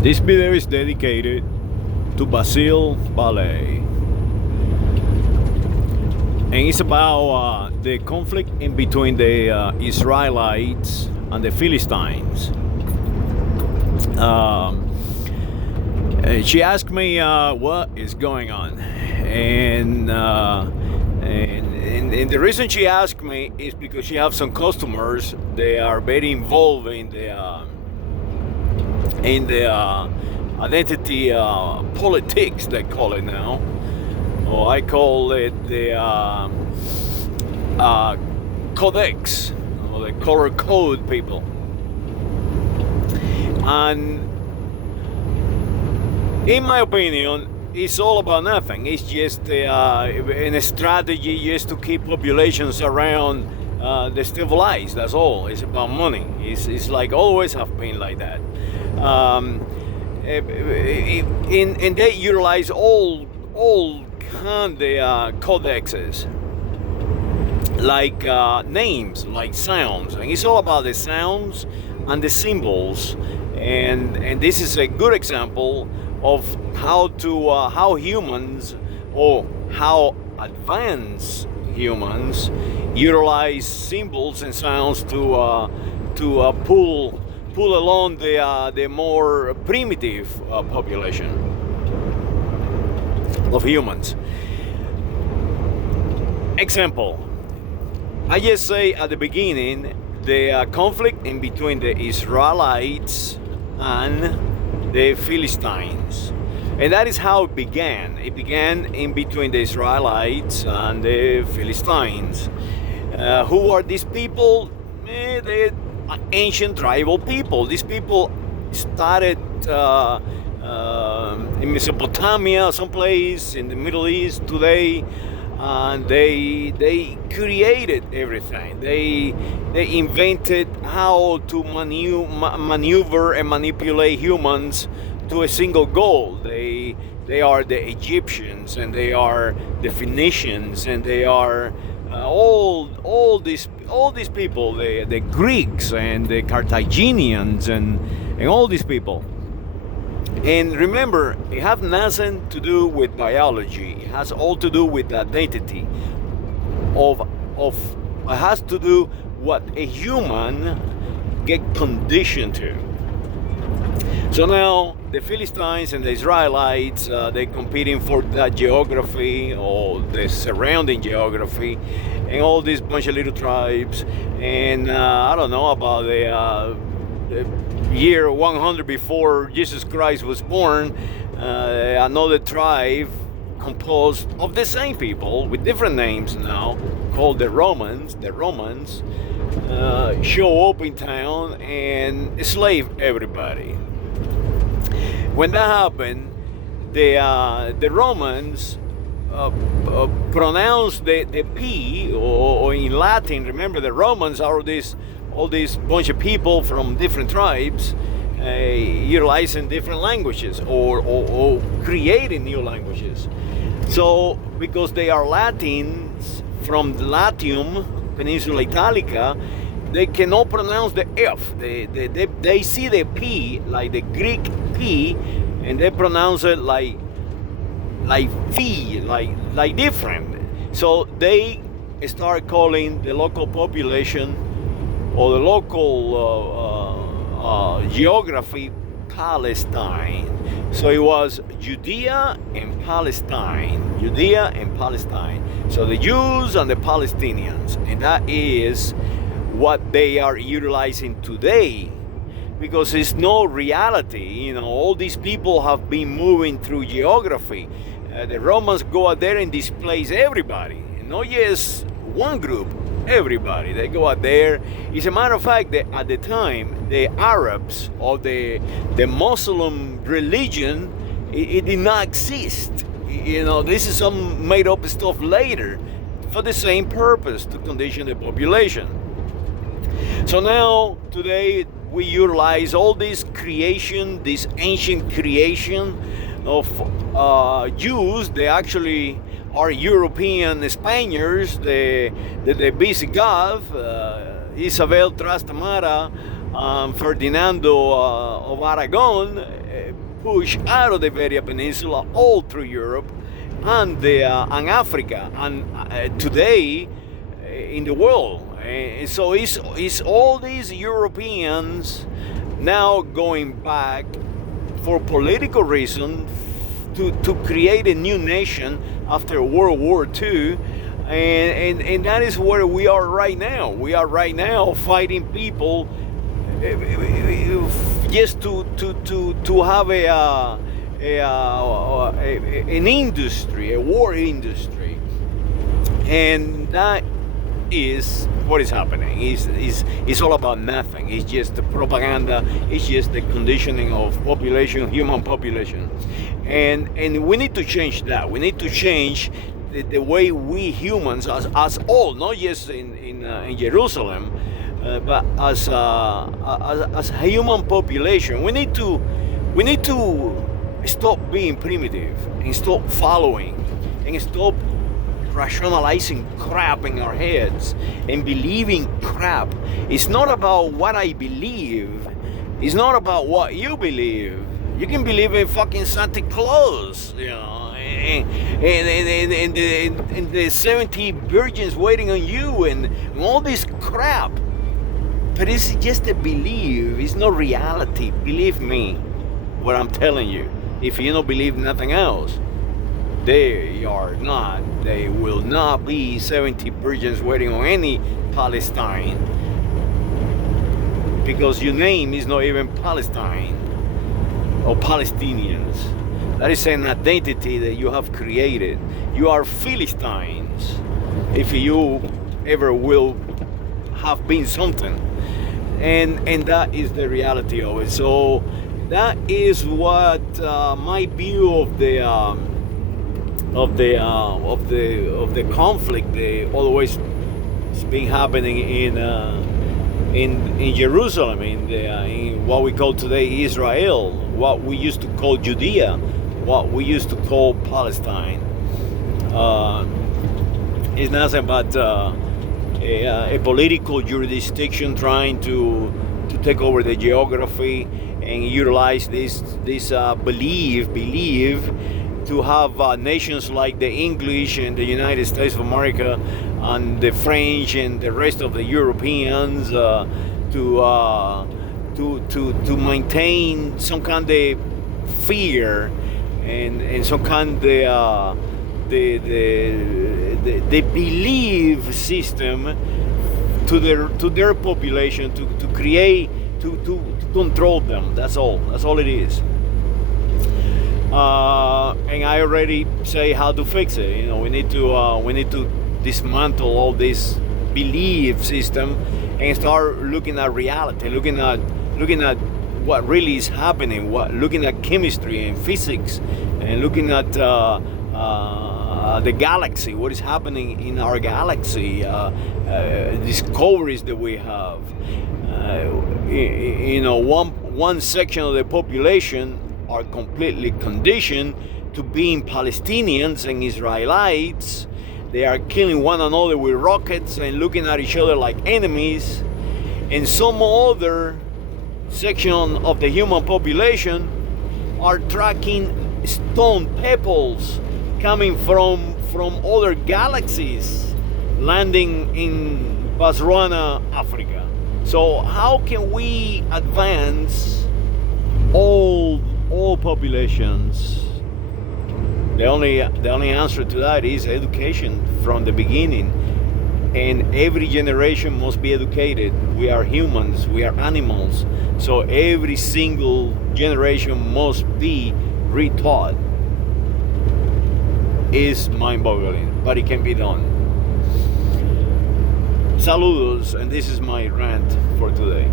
This video is dedicated to Vasil, Vale, and it's about the conflict in between the Israelites and the Philistines. She asked me what is going on, and the reason she asked me is because she has some customers. They are very involved in the identity politics, they call it now. Or I call it the codex, or the color code people. And in my opinion, it's all about nothing. It's just a strategy just to keep populations around destabilized. That's all. It's about money. It's like always have been like that. And they utilize all kind of codexes, like names, like sounds, and it's all about the sounds and the symbols. And this is a good example of how humans, or how advanced humans, utilize symbols and sounds to pull along the more primitive population of humans. Example, I just say at the beginning the conflict in between the Israelites and the Philistines, and that is how it began. It began in between the Israelites and the Philistines. Who are these people? They're ancient tribal people. These people started in Mesopotamia, someplace in the Middle East today, and they created everything. They invented how to maneuver and manipulate humans to a single goal. They are the Egyptians, and they are the Phoenicians, and they are all these people, the Greeks and the Carthaginians, and all these people. And remember, it has nothing to do with biology. It has all to do with the identity of it has to do what a human get conditioned to. So now the Philistines and the Israelites, they're competing for that geography, or the surrounding geography, and all these bunch of little tribes. And I don't know about the year 100 before Jesus Christ was born, another tribe composed of the same people with different names now, called the Romans. The Romans show up in town and enslave everybody. When that happened, the Romans pronounced the P, or in Latin. Remember, the Romans are all these bunch of people from different tribes, utilizing different languages, or creating new languages. So because they are Latins from the Latium, Peninsula Italica, they cannot pronounce the F. They see the P, like the Greek P, and they pronounce it like V, like different. So they start calling the local population, or the local geography, Palestine. So it was Judea and Palestine. Judea and Palestine. So the Jews and the Palestinians. And that is what they are utilizing today, because it's no reality. All these people have been moving through geography. The Romans go out there and displace everybody, not just one group, everybody. They go out there. As a matter of fact, at the time, the Arabs, or the Muslim religion, it did not exist. This is some made up stuff later for the same purpose, to condition the population. So now, today, we utilize all this creation, this ancient creation of Jews. They actually are European Spaniards, the Visigoth, Isabel Trastamara, Ferdinando of Aragon pushed out of the Iberia Peninsula all through Europe and Africa, and today in the world. So it's all these Europeans now going back for political reasons to create a new nation after World War II. And that is where we are right now. We are right now fighting people just to have an industry, a war industry, and that is what is happening. It's all about nothing. It's just the propaganda. It's just the conditioning of population, human population, and we need to change that. We need to change the way we humans, as all, not just in Jerusalem, but as a human population, we need to stop being primitive and stop following and stop rationalizing crap in our heads and believing crap. It's not about what I believe. It's not about what you believe. You can believe in fucking Santa Claus, you know, and the 70 virgins waiting on you and all this crap. But it's just a belief. It's not reality. Believe me what I'm telling you. If you don't believe nothing else, they will not be 70 virgins waiting on any Palestine, because your name is not even Palestine or Palestinians. That is an identity that you have created. You are Philistines, if you ever will have been something, and that is the reality of it. So that is what my view of the conflict, always it's been happening in Jerusalem, in what we call today Israel, what we used to call Judea, what we used to call Palestine. It's nothing but a political jurisdiction trying to take over the geography and utilize this belief to have nations like the English and the United States of America and the French and the rest of the Europeans to maintain some kind of fear and some kind of the belief system to their population, to create, to control them. That's all it is. And I already say how to fix it. You know, we need to dismantle all this belief system and start looking at reality, looking at what really is happening, looking at chemistry and physics, and looking at the galaxy, what is happening in our galaxy, discoveries that we have. One section of the population are completely conditioned to being Palestinians and Israelites. They are killing one another with rockets and looking at each other like enemies. And some other section of the human population are tracking stone pebbles coming from other galaxies, landing in Botswana, Africa. So how can we advance all populations? The only answer to that is education from the beginning, and every generation must be educated. We are humans, we are animals, so every single generation must be retaught. Is mind-boggling, but it can be done. Saludos, and this is my rant for today.